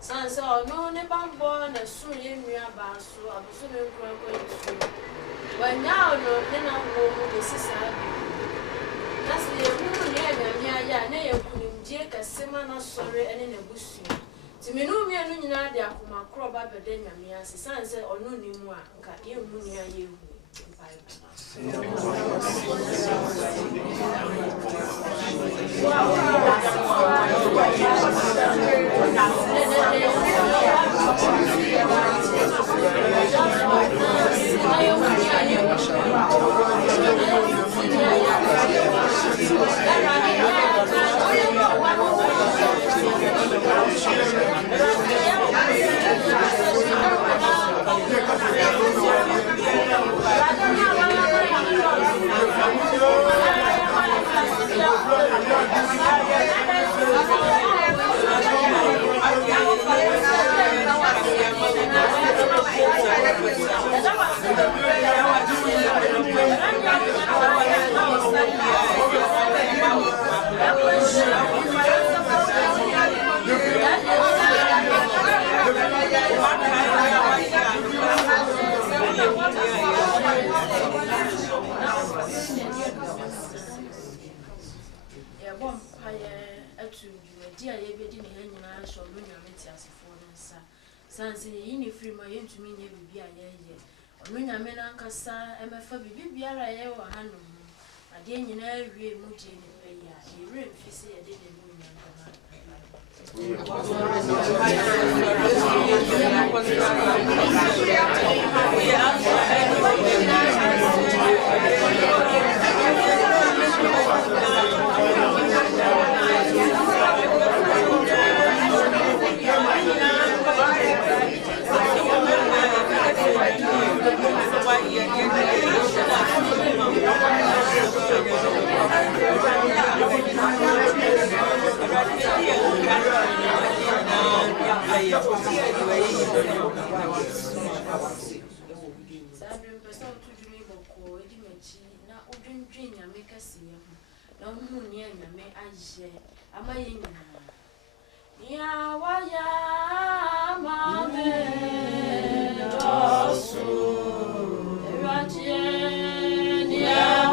Sans no never born a soon in me about so I'm soon going to. But now, no, then I'll go with the sister. That's the moon near me. I couldn't take a semana sorry and in a bush. To me, no, me and you know, they are from a crop up a day, me as a son said, or no, you more, you near you. Sansi yini free my to me never be a year. When I mean Ancassa, and my father be a year or handle. I didn't know real much in the way. He really say I didn't Yeah.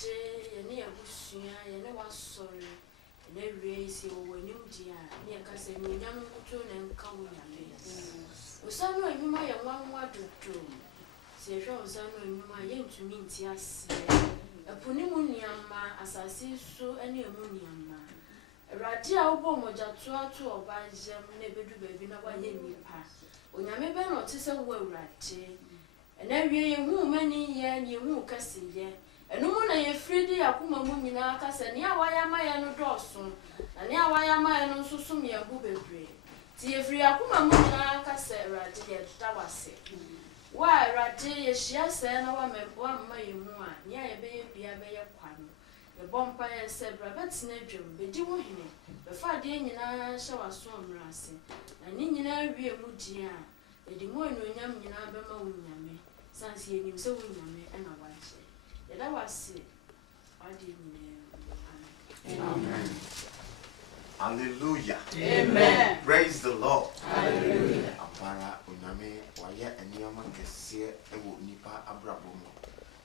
Rade, near Bushia, and I was sorry, and every race you were new dear, near Cassin, young Mutun and Kawuna Mays. Osano, you might have 1 word to do. Say, Rosano, you might to meet yes. A Punimuniama, as I see so any ammonium. Rade, I'll bomb or Jatua to or by them, never do baby, no one in me pass. When I may be notice a word, Rade. And every year, many year, and you won't cass ye. And no one a Freddy, a Puma Munina, Cass, and ya why am I no Dawson, and ya why am I no Susumi a booby bread. See if you are Puma Munina, Cass, Rade, that was it. Why, Rade, she has said, no one may one my moon, near a baby, a bay of Quano. The bonfire said, Rabbit's nephew, but do him. Before the Indian shall a storm racing, and Indian be a mutia. The more no yam in Abema Winyame, since he himself Winyame and a wife. That was it. I didn't know. Amen. Hallelujah. Amen. Praise the Lord. Hallelujah. Apara Uname, Waya, and Yama Kessia, and Nipa Abrabomo.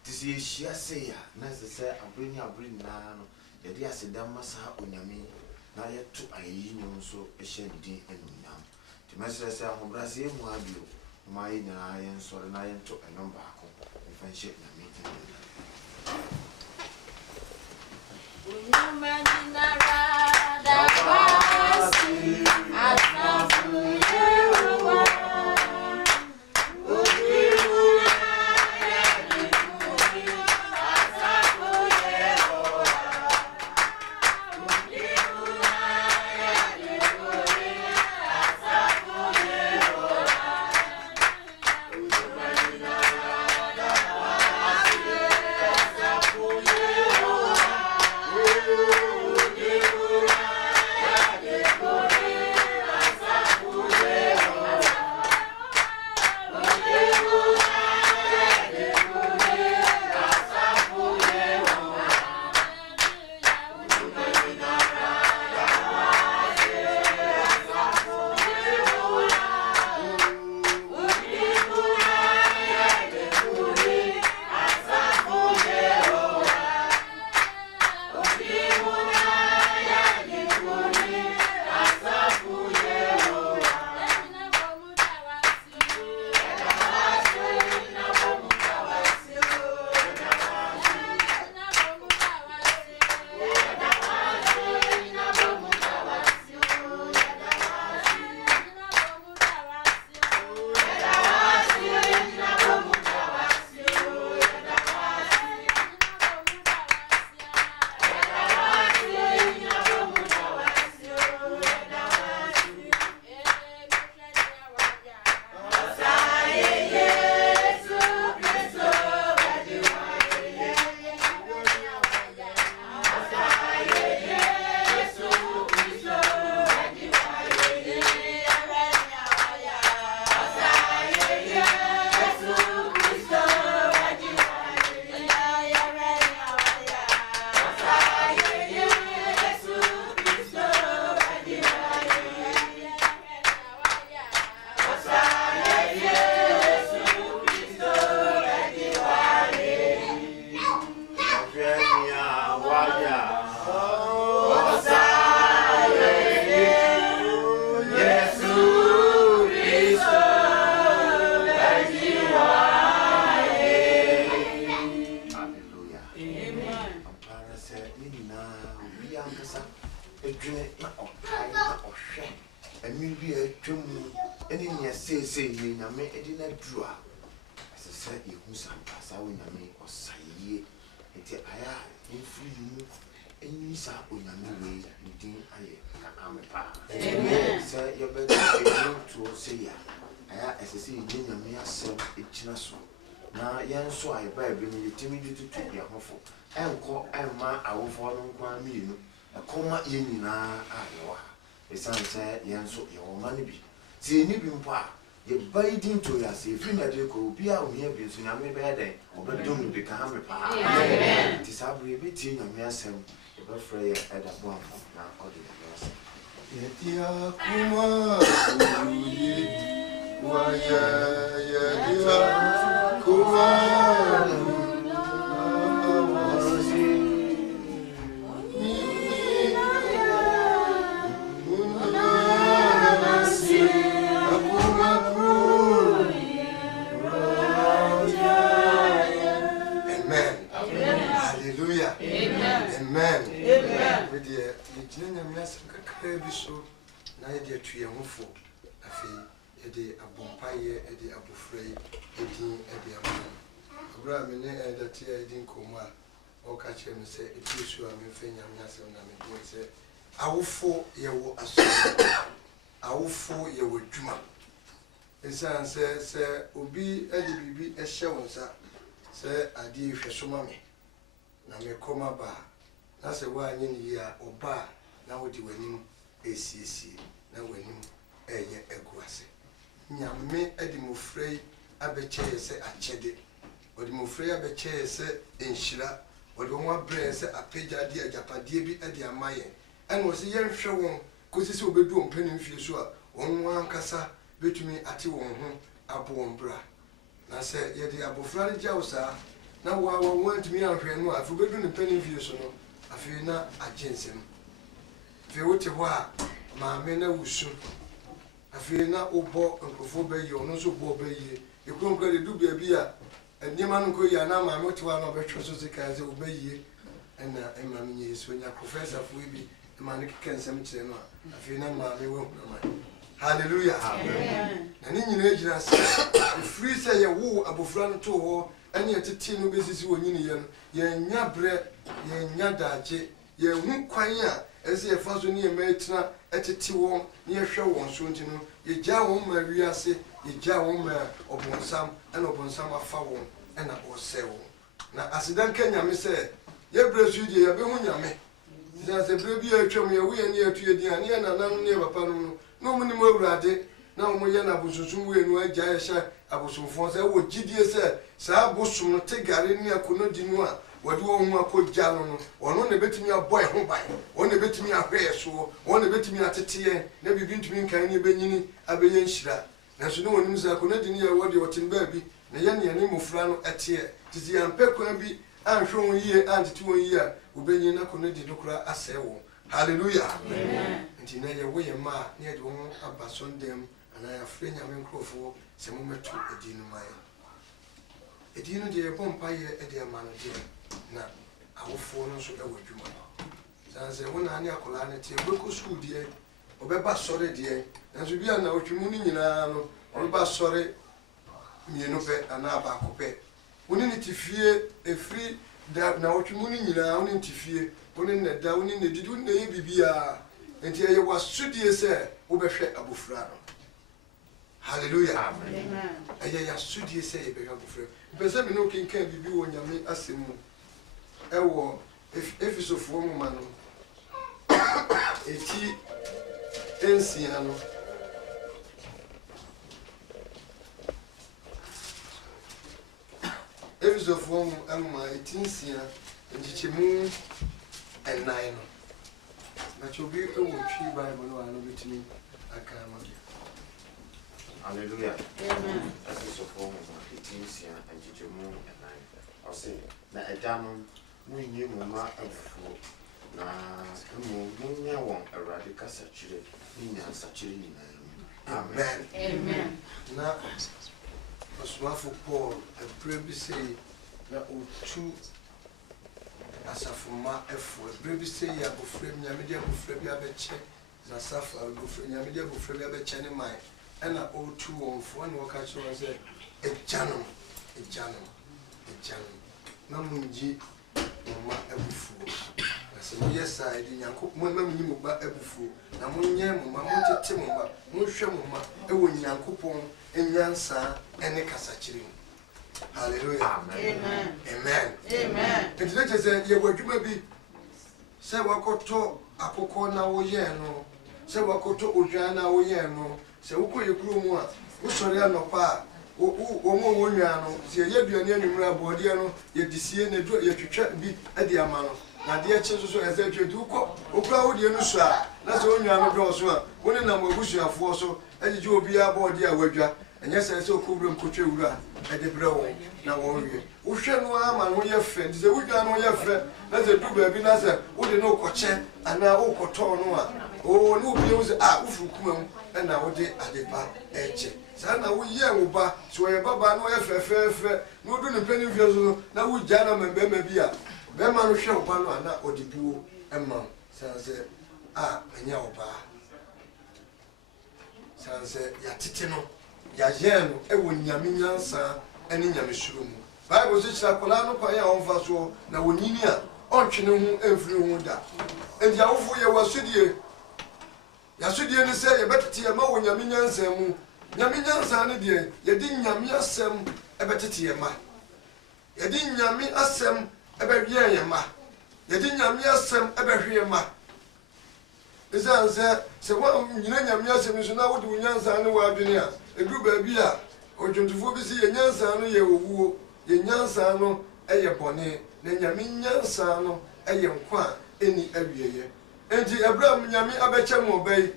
This is Shia, necessary, I bring Nano, the dear Sedamasa Uname, Naya to Aino, so a shandy and Unam. The master said, I'm Brazil, my Nayan, so an iron to a number, if I shake my meeting. Say, Yame Edina Drua. As I said, you who some pass out in Yame or Saye, and Aya, in free you, and you saw on Yame way, you didn't Amen. Sir, your better to say, Aya, as I say, Yamia said, it's not so. Now, young so I buy bringing the timid to take your hopeful, and call Emma, I will follow one meal, a comma in Iowa. The son said, Yan so your money be. See, Nibim Pa. You biting to us if you never go be out here because you may be there or don't become a part. Amen. It is a between a mess and a fray at a bomb now. Kuma Hallelujah. Amen. Amen. Amen. We dear, you didn't have a crabby so. Now, dear, to your home. I feel a day a bompire, a day a buffet, a din, a day a man. A Brahmin, that year didn't come out. Or catch him and say, it is you, I'm in Fenya, and I say, I will fall ye will assume. I will fall ye will juma. The son says, Sir, Obi, Eddie, be a show, sir, I did for so mammy. Now, me come bar. That's a 1 year or bar. Now, what you win him, ACC. Now, when him, a year equasi. Yammy, Eddie Mufrey, Abeche, say, a cheddy. Or the Mufrey, Abeche, say, in Shira. Or the one brain, say, a page idea, Japadi, Eddie, and Mayan. And was a young show, because this will be doing penny if you sure. One cassa, between me at you on home, a born bra. I said, yet the Abofrani Jausa. Now, I want me out here, no, I forgot the penny views, no. I feel not a jensen. Feel what you are, my men will soon. I feel not obo and Kofobe, you no so bobe ye. You couldn't get a do be a beer, and the man go ya now, my motor of a trososic as obey ye, and Mammy is when your professor will be the man can send me. I feel not my won't mind. Hallelujah. And in your age, I said, free say a woo above to her. And yet, a tin basis when you nya bread, ye nya daje, ye won't quire, as if first near Maitna at a tea near show on soon to know, ye jar on Maria say, ye jar on mare upon some and upon some of foul and I was sell. Now, as it done Kenya, me say, ye bless you, dear, be one yame. There's a baby, I show me away near to your dear, and none never panel, no many more rade. Now, Moyana was soon way no Jayasha, I was some force. I would GDS said, Sir Bosom, take Garenia could not deny what you want to Jalon, or only bet me a boy home by, only bet me a hair so, only bet me at a tea, never been to me kind of Benini, Abayan Shira. Now, so no one knows I could not deny what you were in baby, Nayani and Nemo Flano at here. Tis the Ampeco be, I'm showing year and 2 year, Ubeniana could not declare a sale. Hallelujah. And in a way, a ma near the one about Sunday. And I have friend Yamin Crowford, some moment to a dinner mine. A dinner dear Pompire, a dear man, dear. Now, I will phone so that would you man. So I when I near Colanity, local school dear, or Beba sorry dear, and to be an out you mooning in Arno, or Beba sorry, Mianope and Abacope. When in it fear a free that now you mooning in our own fear, when in the down in the didn't name BBR, and here you was studious, sir, Obeshe Abufrano. Hallelujah. Amen. And ya should you say, Begafre? Because no king can be on your me as him. If it's a form man, a tea, Enciano. If it's a form, and my 18th and Chichimu and 9. But you'll be a tree Bible, no, I know it to me. I can't. Hallelujah. Amen. As is of home, it is here and Jijumu and I. I'll say, that a damn moon you mamma of food. Nah, one a radical saturate, in a saturate. Amen. Amen. Now, a smart for Paul, a baby say, that two as a former effort, baby say, I go frame Yamidia, go frame Yabeche, Zasafa, go frame Yamidia, go frame Yabeche, my. And I owe 2 on 1 work at and said, a channel. No munji, mamma, every fool. I said, yes, I did. Mamma, you but every fool. Now, when yam, mamma, Timoma, Mushamma, a win yan coupon, and yansa, and a cassaching. Hallelujah. Amen. Amen. Amen. And let us say, you were you may be. Say, what could talk, a cocoa now, yano. Say, what could talk, Ujana, yano. Say, who could you groom? Who sorry, no pa? Omo wonyano, se ye duane anumra bodiano, ye disie ne do ye twetwa bi ade amano. Na de eche so eze twetu ukọ, okura wo de nu so a, na se wonyano do so a, woni na mabusuafo so, agije obi abodi a wadwa. Enye se okubrum kotwe wura, ade brewo na wo wie. Wo hwe no ama no ye fe, se wudwa no ye fe, na se du ba bi na se wo de no koche ana wo koto no a. O no bi wo se a wo furu kuma mu, na wo de ade ba eche. Sana wo ye wo ba so ye baba no ye fefefe no do ne pani fie so na wo gya na membe ma bi a bɛrima no hwɛ ɔba no a na ɔde buo ma san sɛ a ɛnyɛ ɔbaa san sɛ yɛatete no yɛayɛn no ɛwɔ nyame nyansa ne nyamesuro mu bible so kyerɛ akwadaa no kwan a ɔmfa soɔ na wɔnyini a ɔntwe ne ho ɛmfiri ho da enti awofo yɛwɔ asodie yɛasodie ne sɛ yɛbɛtete yɛ ma wɔ nyame nyansa mu nyame nyansa no deɛ yɛde nyame asɛm ɛbɛtete yɛ ma yɛde nyame asɛm ɛbɛhwɛ yɛ ma yɛde nyame asɛm ɛbɛhwɛ yɛ ma ɛsiane sɛ woanyina nyame asɛm so na wode wo nyansa no wɔ adwene a ɛduru baabi a ɔdwontofoɔ bi sɛ yɛ nyansa no yɛ owuo yɛ nyansa no ɛyɛ bɔne na nyame nyansa no ɛyɛ nkwa a ɛni awieɛ enti ɛberɛ a nyame abɛkyɛ mu ɔba yi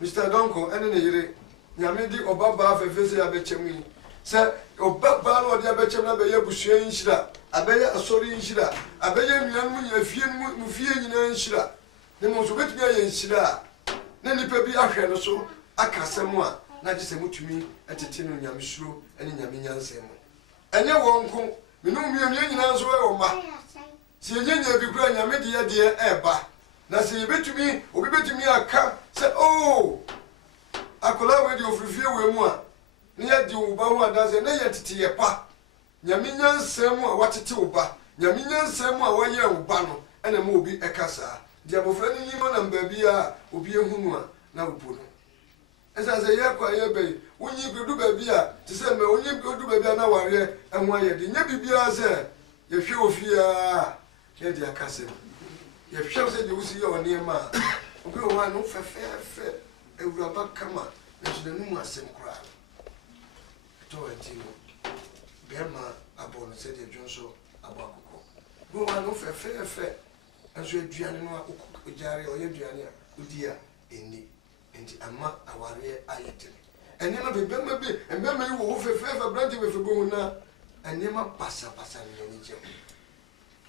Mr. Donko ɛne ne yere nyame de ɔba baa fɛfɛ sɛ abɛkyɛ mu yi sɛ ɔba baa no ɔde abɛkyɛ mu no abɛyɛ abusua yi nhyira abɛyɛ asɔre yi nhyira abɛyɛ nnuanom nyina fie mu fie nyinaa nhyira ne mu nso wobɛtumi ayɛ nhyira a na nnipa bi ahwɛ no so aka asɛm a na gye sɛ mutumi ɛtete no nyamesuro ne nyame nyansa mu ɛnyɛ wɔn nko menom mmienu nyinaa nso ɛwɔ mma sɛ yɛnyanya bi kora nyame deɛ ɛɛba na sɛ yɛbɛtumi obi bɛtumi aka sɛ o akwadaa wei deɛ ofirifie wei mu a na yɛde wo ba ho adanse na yɛtete yɛ pa nyame nyansa mu a watete wo ba nyame nyansa mu a wɔyɛ wo ba no ɛna ma obi ɛka saa deɛ abɔfra no nyim nam baabi a obi ehu no a na wopo no ɛsɛ sɛ yɛkɔ a yɛbɛyi wonyi du baabi a te sɛ mɛ wonyi du baabi a na wareɛ ɛho ayɛ de nyɛ biribiara sɛ yɛhwɛ wɔ fie a yɛde aka sɛm yɛhwɛ sɛ deɛ wosi yɛ wɔ nneɛma a obi wɔ hɔ a no fɛfɛɛfɛ awuraba kama nanso n'anom asɛm koraa ɛtɔ wɔ nti no bɛrima abɔ no sɛdeɛ dwo nso abɔ akokɔ obi wɔ hɔ a no fɛfɛɛfɛ nso aduane no a ɔgyare ɔyɛ aduane a wodi a ɛnni nti ama awareɛ ayɛ dene ɛnneɛma bɛbɛma bi mbɛma yi wɔ wo fɛfɛɛfɛ aberante bɛfɛ mu na ɛnneɛma basabasa ne n'ani gye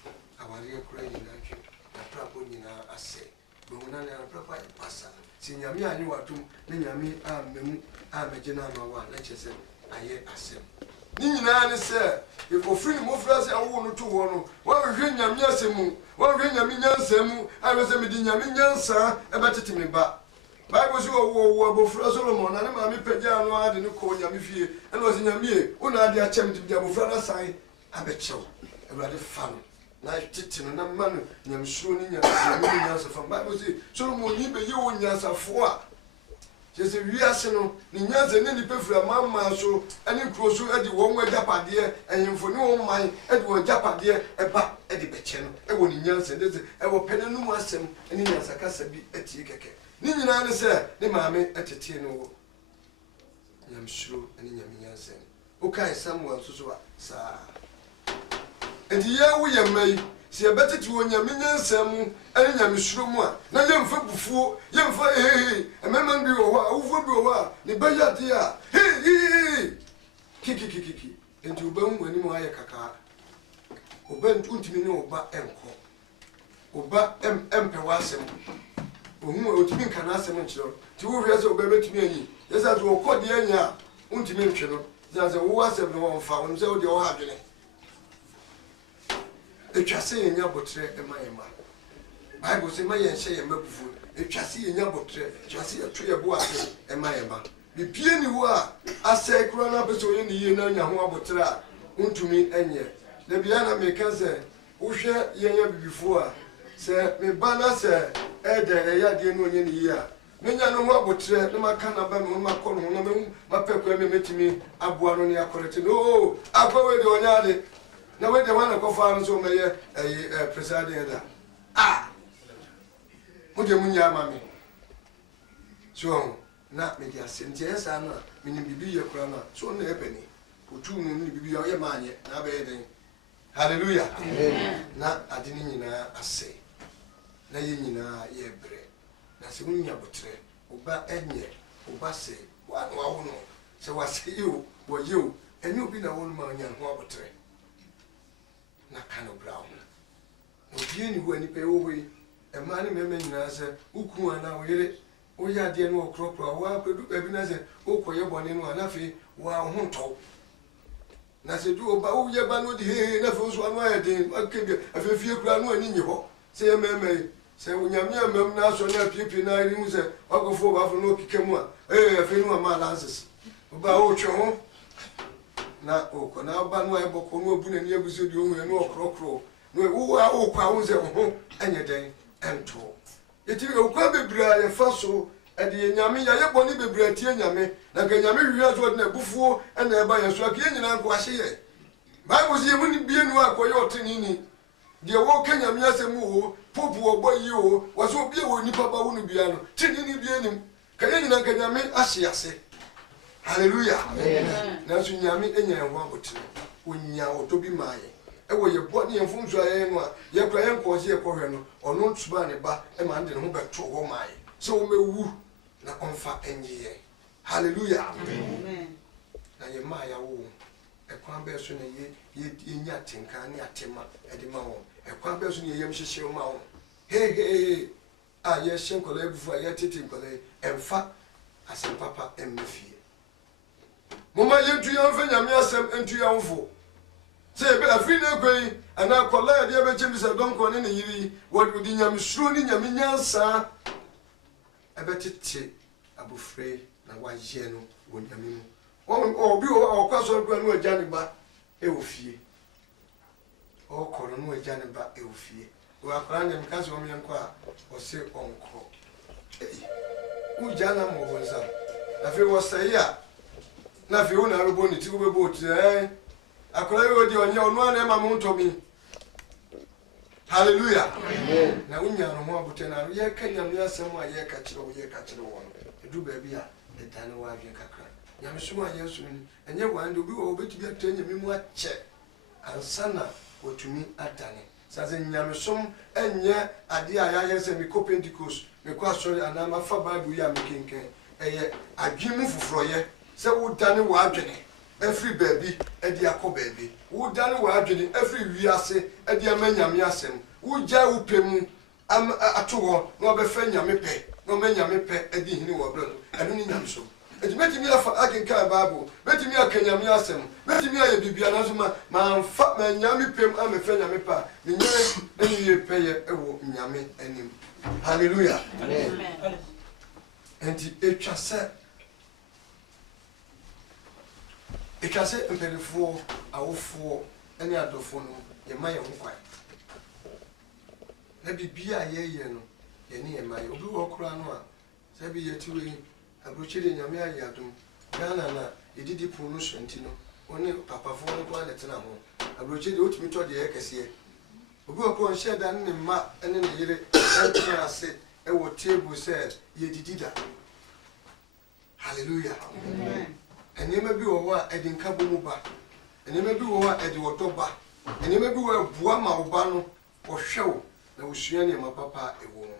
ho awareɛ kora nyinaa twe naprapɔ nyinaa asɛ bɛmu na ne naprapɔ ayɛ basa sɛ nyame anye watom na nyame ammamu ammɛgye no ama wo a na kyerɛ sɛ ayɛ asɛm ne nyinaa ne sɛ ɔfiri ne mmɔfra sɛ awowo no to hɔ no woahwehwɛ nyame asɛm mu woahwehwɛ nyame nyansa mu ahwɛ sɛ mede nyame nyansaa ɛbɛtete me ba bible sɛ wɔwɔ abɔfra solomon na ne maame pagyaa no ade ne kɔɔ nyame fie ɛna ɔsɛ nyame wona ade akyɛm nti de abɔfra no asan abɛkyɛw awurade fa no na tete no na ma no nyamesuro ne nyame nyansa fam bible sɛ solomon yi bɛyɛ wɔ nyansafoɔ a kyɛ sɛ wiase no ne nyansa ne nnipa firi amammaa so ne nkuro so de wɔn agyapadeɛ ahemfo ne wɔn man de wɔn agyapadeɛ ɛba de bɛkyɛ no ɛwɔ ne nyansa de sɛ ɛwɔ pɛ no mu asɛm ne nyansakasa bi atie kɛkɛ ne nyinaa ne sɛ ne maame ɛtetee no wɔ nyamesuro ne nyame nyansa mu wokae samuel nso so a saa enti yɛ woyɛ mma yi sɛ yɛbɛtete wɔ nyame nyansa mu ne nyamesuro mu a na yɛmfa bufuo yɛmfa hehe ɛmɛma bi wɔ hɔ a awofoɔ bi wɔ hɔ a ne bɛyɛ adeɛ a hei kikikikiki enti wobɛhu w'anim ayɛ kakaa wontumi ne wo ba ɛnkɔ wo ba ɛmpɛ w'asɛm ohun otumi nka n'asɛm nkyerɛ nti wohwɛ sɛ wobɛbɛtumi anyi yɛ sɛ wɔkɔ deɛ anya a wontumi ntwe no sɛ wowɔ asɛm no wɔmfa wonim sɛ wodeɛ wɔha adwene ɛtwa sɛ yɛnya botrɛ ma yɛ ma bible sɛ ma yɛnhyɛ yɛ ma bufuo ɛtwa sɛ yɛnya botrɛ twa sɛ yɛto yɛ bo ase ma yɛ ma bibie ni hɔ a asɛe koraa no apɛ sɛ ɔyɛ ne yie na anya ho abotrɛ a wontumi anyɛ da bia na meka sɛ wohwɛ yɛnya bibifoɔ a sɛ meba na sɛ ɛdɛ ɛyɛ adeɛ no ɔnyɛ ne yie a menya no ho abotrɛ na maka naba me ho makɔ no ho na mapɛ kwa me mɛtumi aboa no ne akɔrɛte no o akɔ wei deɛ ɔnyɛ ade na wei deɛ wana kɔfaa no so ɔmɛyɛ ɛyi presiding da a mogye mu nya ama me so na mede ase nti ɛyɛ saa no a menim biribi yɛ kora no a so ɔno na ɛpɛni ɔtuu no ne biribi ɔyɛ maanyɛ na abɛyɛ den hallelujah na ade no nyinaa asɛ na yɛ nyinaa yɛ brɛ na sɛ wonya botrɛ woba ɛnyɛ woba sɛ woane wawo no sɛ wasɛ o wɔyɛ o ɛnyɛ obi na wo no ma ɔnya ne ho abotrɛ na ka no bra ho na obie ne hɔ a nnipa ɛwɔ hɔ yi ɛmaa ne mmarima nyinaa sɛ woku anaa wo yere woyɛ adeɛ no wɔkorɔkorɔ a woapɛdu baabi na sɛ wokɔyɛ bɔne no a na afei woa wo ho ntɔw na se du oba wo ye ba no di he na fo so anu ayedin akebe afefie kura no ani nyi ho se ye meme se onyame amam na so na pipi na ri mu se akofo ba fo no kikemu a afi no ma lances oba wo twe ho na okọ na ba no e boko no obu na ni aguso di ohun no okrokro no wo a okwa wo se ho enye den ento yeti okwa bebra ye fa so ede nyame ya ye boni bebra tie nyame na ga nyame hwia so de na bufuo na e ba ye so aka nyina nko ahye ye bible sie mu ni bie nu akoye otenini de wo ka nyame asemu ho popu obo yi o wo so bie wo nipa ba wo nu bia no tinini bie nim ka ye nyina ka nyame ahye ase. Hallelujah. Amen. Na so nyame enya ho abotire onya otobi maaye ewo ye bo ne yemfum so aye no a ye kra ye nko se ye kohwe no ono ntuba ne ba e ma nde ne ho beto ho maaye so wo mewu na onfa enye. Hallelujah. Amen. Na ye ma ya wo e kwan be so ne ye nya tenka ne atema e de ma wo e kwan be so ne ye yem hyehye ma wo he a ye hye nkola ebufu a ye tete nkola emfa asem papa emmefie mama yentu ya mfa nyame asem entu ya mfo se be afri na kwei ana kola ya de be chim se donko ne yiri wodi nyame suro ni nyame nyansa ebetete abufre na waje no wo nyame mu obi o kwaso gwa no agya ne ba e ofie o koro no agya ne ba e ofie wo akora nyame kaso o menko a o se onko u jana mo wonsa afi wo sai ya na fi una robo ni ti ko be bot akora yo di onye onu ana ma mo ntomi. Hallelujah. Amen. Na unya no ho abote na ye ka nyame asem a ye ka kire wo edu ba bi a edane wa adwen kakra nyame so a yesu ni enye wande obi wo beti bi atanya mi mu ache ansana otumi adane saze nyame som enye ade a ya yese mi ko Pentecost me ko asori ana ma fa Bible ya me kenken eye adwen mu fufuro ye se wo dane wa adwene every baby edi akọ baby wo dane wa adwene every wiase edi amanyame asem wo ja wo pemu atowo no be fa nyame pe no me nyame pe edi hini wo bro enu ni nyame so edi metimi afa akenka Bible metimi akanyame asem metimi aye bibia na so ma fa ma nyame pem am fa nyame pa ni nyame eni ye peye ewo nyame enim. Hallelujah. Amen. Enti etwase mpelifo awofo ene adofo no ye ma ye nkwa na bibia ye no ye ne ye ma ye obi wo kura no a se bi ye tiwe abrochire nyame aye adom Ghana na edidi punu swenti no oni papa fo no kwa letena ho abrochire otumi to de ye kese obi wo ko nhye da ne ma ene ne yire entena ase e wo table se ye didida. Hallelujah. Amen. Enema bi wo a edi nka bomu ba enema bi wo a edi wodo ba enema bi wo bua ma wo ba no wo hwew na wo sua ne ma papa ewo mu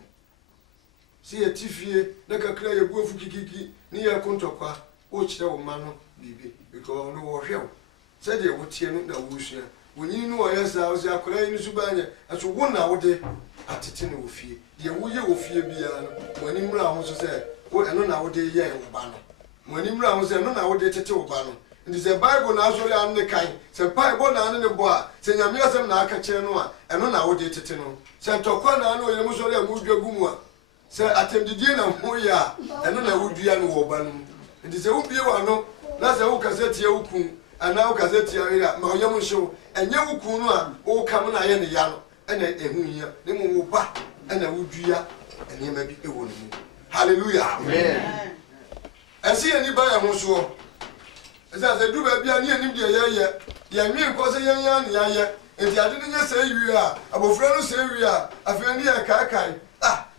si etifie na kakra ye buafu kikiki ni ye kontokwa wo kire wo ma no bibi because no wo hwew se de wo tie no na wo sua wonyi no wo yesa wo se akora yi no subanye aso wo na wo de atete no wo fie ye wo ye wo fie bia no woni mra ho so se wo eno na wo de ye wo ba no mwani mra ho se no na wo de tete wo ba no ndi se Bible na asori an ne kan se Bible na ne bo a se nyame asem na aka kire no a eno na wo de tete no se ntokwa na no ye mu sori amu dwagu mu a se atemdidie na ho ya eno na wo dua no wo ba no ndi se wo bie wa no na se wo kaseti ya ukun ana wo kaseti ya ira ma oyam hyew enye ukun no a wo kam na ye ne ya no ena ehu hia ne mu wo ba ena wo dua ene ma bi ewo no mu. Hallelujah. Amen. Esi ani ba ya ho so esa se du ba bia ni anim de ye ye nwi nko se ye ya ne ye enti ade ne se wi a abofra no se wi a afi ni ya kai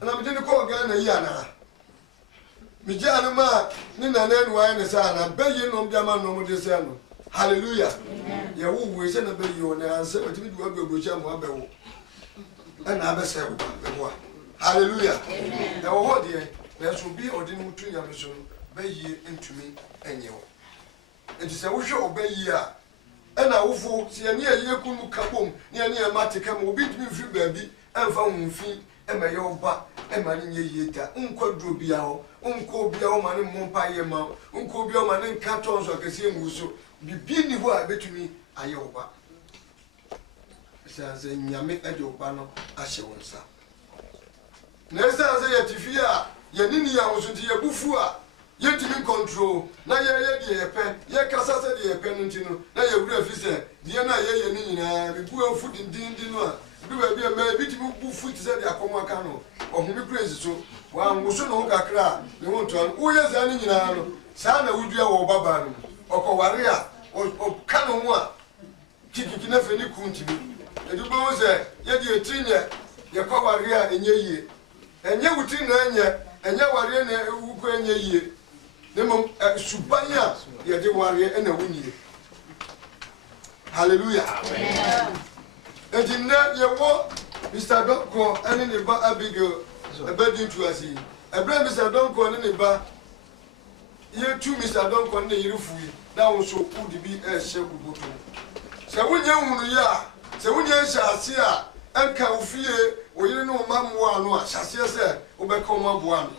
na me de ko ga na yi ana mi ja no ma ni na na nuwa ne sa na ba yi no bia ma no mo de se no. Hallelujah. Ye wo wo se na ba yi o na anse o ti bi du agbo cha mo abewo na ba se wo. Hallelujah. Amen. Na wo de na so bi odi no tu nyame so bayi entumi enyewo enti se wo hwe obayi a ena wofo se ne aye kunu kabom ne ne matika mo obi tumi firi baabi emfa hunfi emaye oba ema ne nye yeta nkwadro bia ho nko bia ho mane mompa ye ma nko bia ho mane nka tonso akese nguso bibi ni ho a betumi ayoba se nyame ayoba no ahye wonsa na esa se yetifi a yenini ya wosunti yebufu a yetimi control na ye de yepe ye kasa se de yepe no ntino na ye wura fi se de na ye ni nyina bibu afu dindin no a bi ba bi ma bitimi bufu ti se de akomo aka no ohumi praise so wa nguso no kakra ne wonto an wo ye za ni nyina no sa na wudua wo baba no okoware a o kanu mu a kikiki na feni kuntimi edu bo se ye de etinye ye koware a enye yie enye wuti na enye ware na wuko enye yie ne mom subanya ye de ware na wunye hallelujah amen ejinna ye wo Mr. Donko ene ne ba Abigail ebedi tu asi ebra Mr. Donko ene ne ba ye tu Mr. Donko ne yirufu na wo so udi bi ehye gubuto se wunye hunu ya se wunye hyase a enka ofie oyire ne omamwo anu a hyase se obeka omabo anu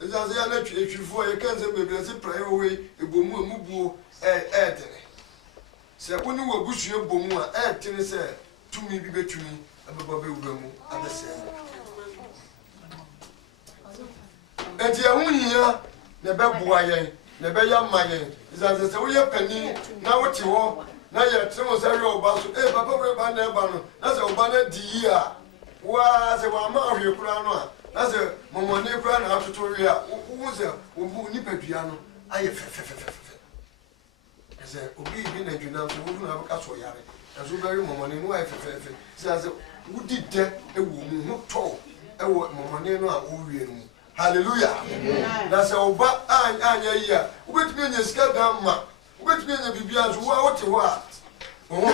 ezaze ya na twefifo ye kanze bebere se praye owe ebomu amubuo etere se woni wo busue bomu a etere se tumi bi betumi ababa be wuramu abese enti ehunyiya ne beboa yen ne be ya mayen ezaze se wo ye pani na wo ti ho na ye temo se re oba so papa bre ba na ba no na se oba na di a wa se wa ma hwe kura no a na se momone kura na atoto wi a wo se obu ni padua no aye fe ese obi bi na dwuna so wo na ka so yare aso bari momone no aye fe se wudi de ewo mu ho to ewo momone no a wo wie no hallelujah na se oba anya yi a ubetumi anya sika gamma ubetumi anya bibia so wa wote ho a wo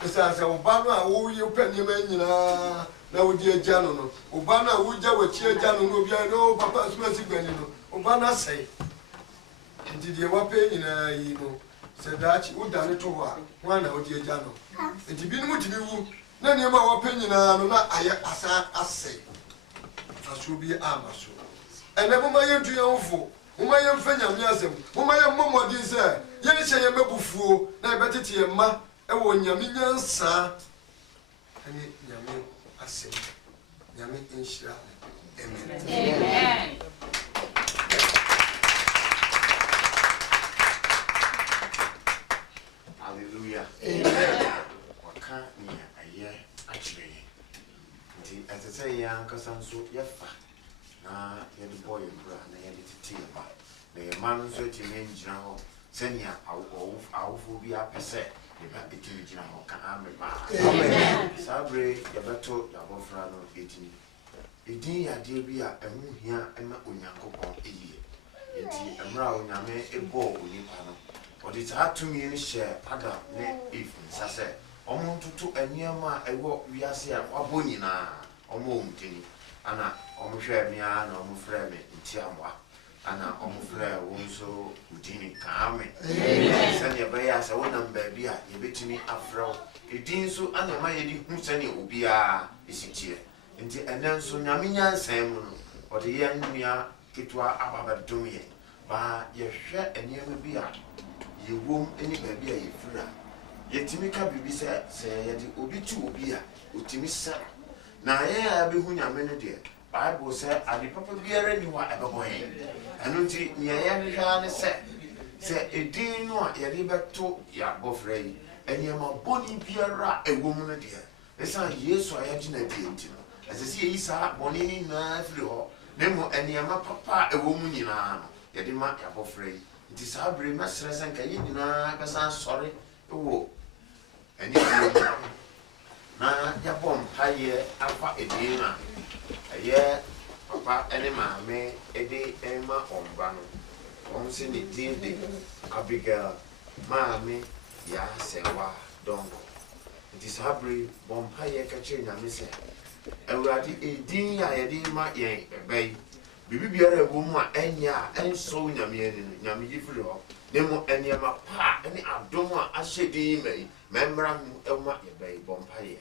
to se oba no a wo yi pani ma nyina na wodi agya no oba no a wogya wachi agya no obi a no papa suma sigbani no oba na sei ndi de wa pe nyina yi no se daachi uda ne to ho a ho na wodi agya no ndi bi no mutimi wu na ne ma wa pe nyina no na aye asa asei aso bi amaso ene mama yentu yemfo mama yemfanya miasem mama yemmomodi se yenhye yemebufuo na ebetete yemma ewo nyame nyansa ene nyame asem nyame inshira amen hallelujah amen waka ni aye achire nti atese ya kasanso yefa na yede boy bra na yede titi ba na ye man so ti men jina ho senia awofo bi apese de ba etimi jina ho ka ame ba amen sabre ye beto ya bofra no etimi edin ya de bi a emu hia ema onyankopon eyiye enti emra onyame ebo onipa no odi ta tumi ni she Adam ne Eve sase omontutu eniema ewo wiase a wabonyina omo omtini ana omuhwe mia na omufre me ntiamwa ana omufre wonso udini kaame amen sane baya sa wona mbaabi a yebetimi afraw edin so ana ma yedi hu sane obia esitie nti enenso nyame nyansan mu no ode ye nnua ketwa ababadomye ba yehwe eniema bi a yewom eni baabi a yefura yetimi ka bibi se yedi obi tu obi a otimi sa na ye abehu nyame no de Bible say ade papa biara ni wa ebeboye anu nti ne ye hwa ne se edin no a ye de beto ya bofra yi eniema boni biara ewom no de esa Yesu ayagina de nti no asese yi sa boni ni na firi ho nemo eniema papa ewom nyina no ye de ma ya bofra yi nti sa bre mesere sen ka yi nyina besa sori wo eni na ya bom haye afa edin na aye papa ene maame ede ema omba no onse ne dinde Abigail maame ya sewa Donko nti sabre bom haye ka che nyame se awurade edin ya yede ma yen ebei bibi biara ewo mu a enya enso nyame ene no nyame yifiri ho nemo eniema pa ene adom a ahyedin mai memra mu ema ebei bom haye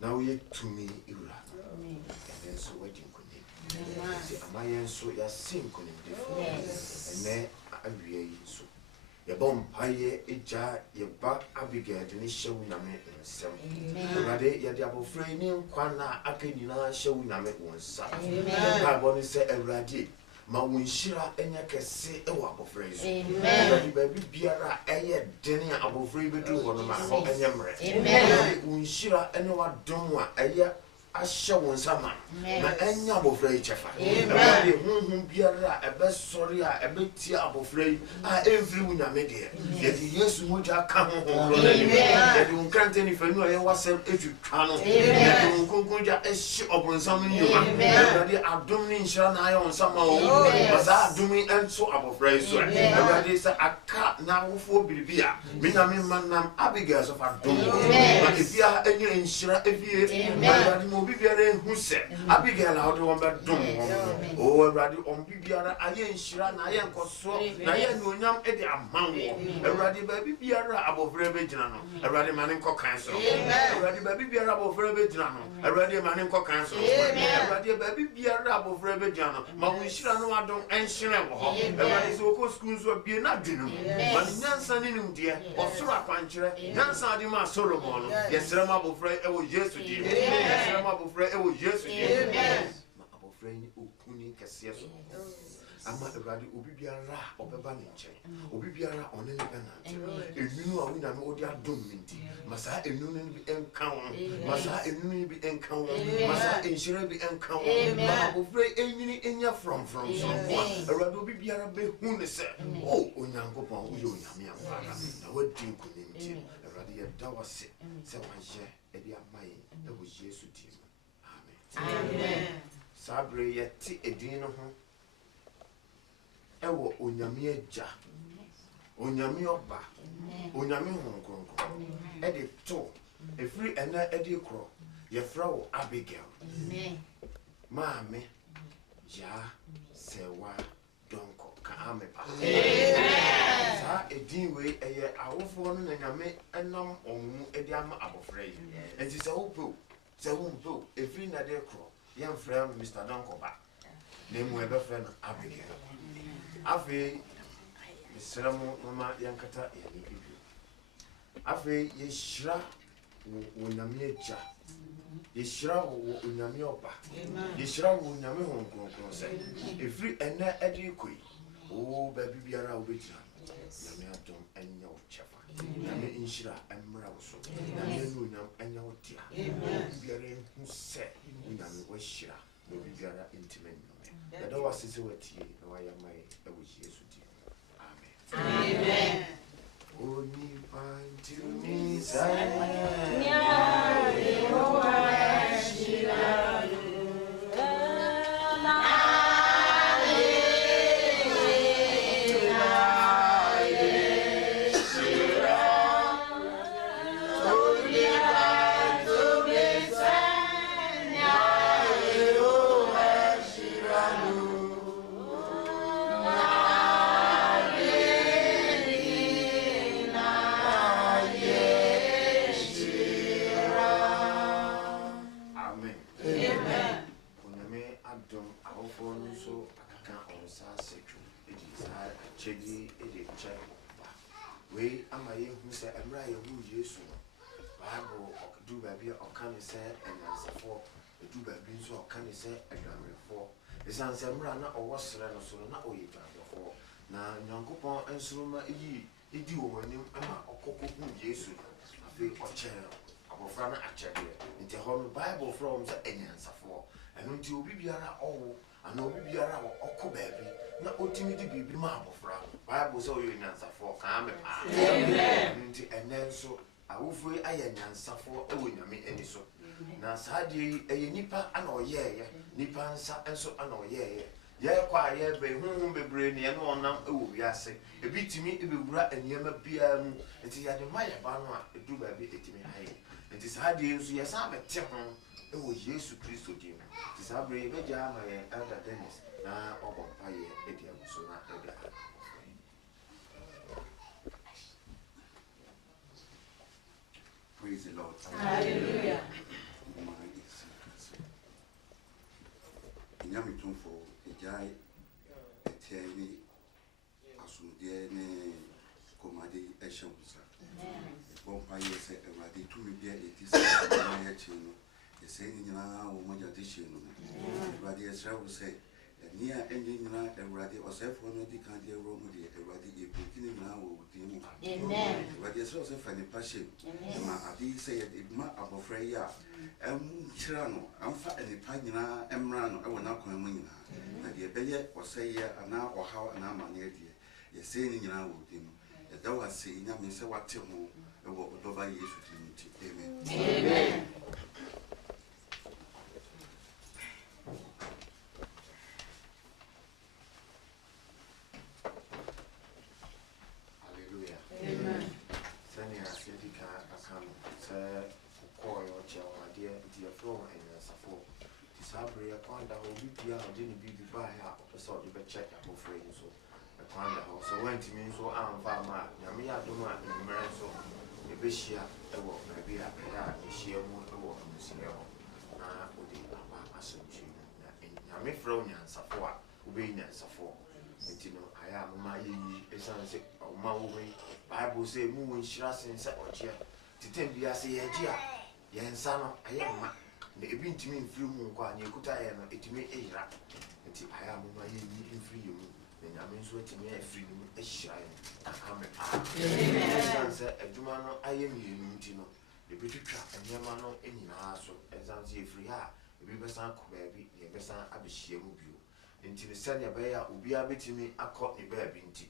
Now you to me, Ira. And then so waiting for me. Am I so ya sing on him different? And then I really so. Your bomb pie, a jar, your back, Abigail, and it's showing a minute in some. Already, your double frame, Quana, Akinina, showing a minute one son. I want to say a radi. Ma winshira enya kese ewa abofrey so amen baby biara eye dene abofrey bedu wono ma ho enya mre amen winshira ene wa dom a eye ahye won sama na enya abofrey chefa amen hunhun biara ebe sori a ebe ti abofrey a every wunyame de yedi yesu moja ka ho ho yedi unkrante ni fanu aye wasem etwitwa no yedi unkonkonja ehye obonsam ni yoma yedi adom ni nshira na aye on sama o Maza dumi enso abofrey so everybody say aka na wofo biribia menyame manam Abigail so fa dum ma ebia enye nshira evie everybody mo bibiara hu se Abigail how do won be dum o everybody on bibiara aye nshira na aye nkoso na aye nyonyam e de amanwo everybody ba bibiara abofrey be gina no everybody mane nko kan so everybody ba bibiara abofrey be gina no everybody mane nko kan so everybody ba bibiara abofrey be gina no ma nshira no adom enshire wo ho everybody so ko school so bie na dwenu man nyansa ni nim de osoro akwankyere nyansa ade ma Solomon no yesere ma abofrey e wo Yesu di yesere ma abofrey e wo Yesu di ma abofrey ni okuni kese so ama everybody obi biara obeba ne nche obi biara one ne bena enunu a wina no odi adom minti masa enunu bi enka wo masa enunu bi enka wo masa enshire bi enka wo ma abofrey enyini enya from so everybody obi biara be hu ne se oh onyankopon wo ye onyame amfara na wadi nkunimti everybody ye dawase se wanje e dia mai e wo Yesu di amen sabre ye ti edin no ho ewo onyame agya onyame oba onyame honkonko e de to efri ena e de kro ye fra wo Abigail maame ya sewa donko ka ame pa sa edin we eye awofo no na nyame enam omu e de ama abofrey enti se wo po efri na de kro ye mfra Mr. Donko ba na mu e be fra na Abigail afi misramu mama yankata yani bibi afi yeshira wo nyame agya yeshira wo nyame oba yeshira wo nyame honkonkon se efri ena edi koi o ba bibiara obegira nyame adom enya wo chefa nyame inshira emra wo so nyame no nyam enya wo dia bibiara hu se nyame wo shira bibiara intimate yada wasisi wati na waya mai ewo Yesu di amen oni panti mi sa nya yo ashira Amen. chedi ede check ba we ama ye hu se emra ye hu Yesu no Bible do baby o kan se enansafo do baby nso o kan se adwamrefo esan se emra na o wosere no so na o ye dwamrefo na Nyankopɔn ensuruma yi edi wo manim ama okoko hu Yesu afi o chere abofra na achede nti ho no Bible from se enyansafo eno nti obi biara owo ana obi biara wo okko baby na otimi di bibi ma abofra Bible say oyo nyansafo ka me pa amen nti enenso awofo aye nyansafo ewo nyame eni so na saade eye nipa ana oyeye nipa nsa enso ana oyeye ye kwa ye be hunhun bebre ne no onam ewo wiase ebitimi ebewura eniyama bia mu nti ya de maye ba no a edu ba bi etimi haye nti saade enso ye sa bete ho ewo Yesu Kristo dim nti sabre be ja ma ye Elder Dennis na obompa ye edi aguso na eda. Praise the Lord. Hallelujah. Nyamitum for ejai eteni asudie ne komade eshamusa. Bompa yese ewade tumi bia etisa na ya chino. Yese nyina wo moja de chino. Ewade esrawo se nia enye nyina ewade osefo no di kan de ro mu de ewade ye pekini nyina wo di mu. Amen. Ewade esrawo se fani pashe. Ma adi se ye ma abofra ya chira no amfa enipa nyina emra no ewo na kwan mu nyina na de beye oseye ana ohaw ana amane de yese ni nyina wo dim e da wase nyame se wate ho ewo odoba Yesu Kristo. Amen. Amen. Hallelujah. Amen. Sanya yedika akam se koyo chewa de dia from enasafo disabre kwanda ho bibia o de ni bibi ba ya o so de be check abofra yi so e kwanda ho so went me so amfa ma nyame ya do ma mmere so e be hia e wo na bi a da e hia mu e wo musie ho na o de aba asomchi na nyame fra onyansafo a o be nyansafo nti no aya mama yi esan se o ma wo we Bible say mu won shira sense oje titem bia se ye gia yensa no ayema na ebi ntimi mfiri mu nko a na ekuta ye no etimi ehira nti aya mama ye ni mfiri mu na nyame nso etimi efiri mu ehira ye ame amen sense aduma no aye mienu nti no de betutwa enyema no enyina so ezanse efiri ha ebi besan ko baabi ye besan abehia mu bio nti ne sane be ya obi abetimi akọ ne baabi nti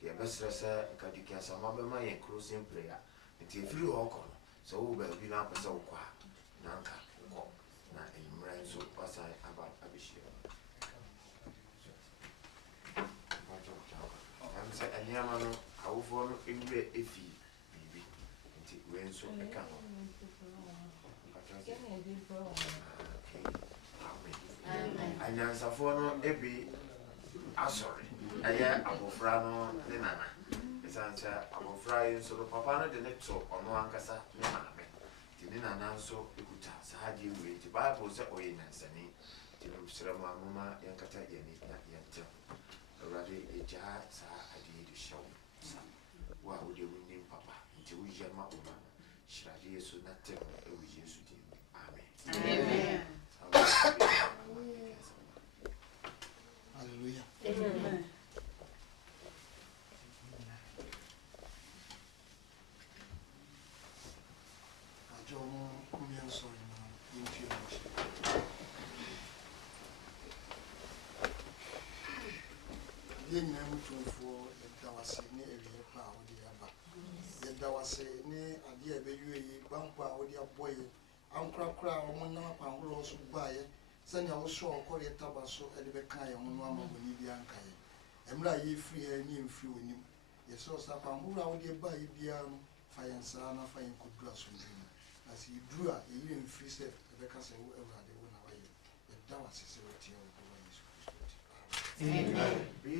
ke besere se nkadiki asama be ma ye closing prayer nti efiri ho ko so wo baabi na apese wo kwa na nka ko na emra nso pasai aba abehia am se anyama no awofo no enwure efi bibi nti we nso eka ho anyansafo no ebi asori eye abofra no ne nana esancha abofra yi nso papa no de ne to ono ankasa ne maame ti ne nana nso ekuta saadi we ti Bible se oye nansani ti no sira mu amuma yankata yeni na yanta awrade eja sa adi de show sa wa wo de wini papa ti wo yema oma shirade Yesu na tem e wo Yesu di amen Amen. Hallelujah. Amen. Ajomo kumien so na into ye nyina mutumfo yedawase ne ewie pa a wode aba yedawase ne ade a beyue yi banko a wode aboye ankrakra a wo na panholo so baaye sanya wo so okore taba so ede be kan ye ho no ama boni bi anka ye emra ye free he ni mfiri onim ye so sa panholo a wode baaye bia no fa yensa na fa yenkudura so ndina as you drew a ye mfiri se ebe ka se wo ewrade wo na waye yedawase se wotie wo bo Yesu Kristo. Amen. Be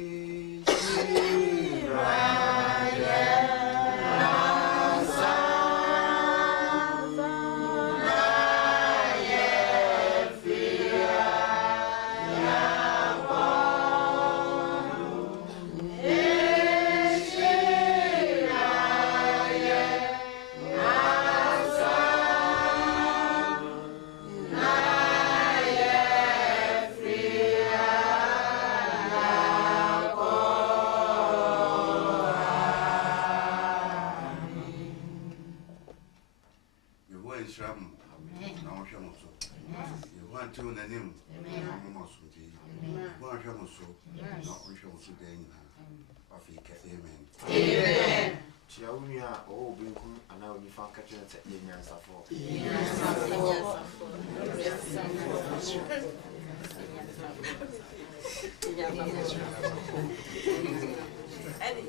Amen. one two and him. Almost with you. One shall so, not we shall so then. Of he can amen. Amen. Chiaunia, oh, Binkum, and now you found catching at the answer for. Eddie,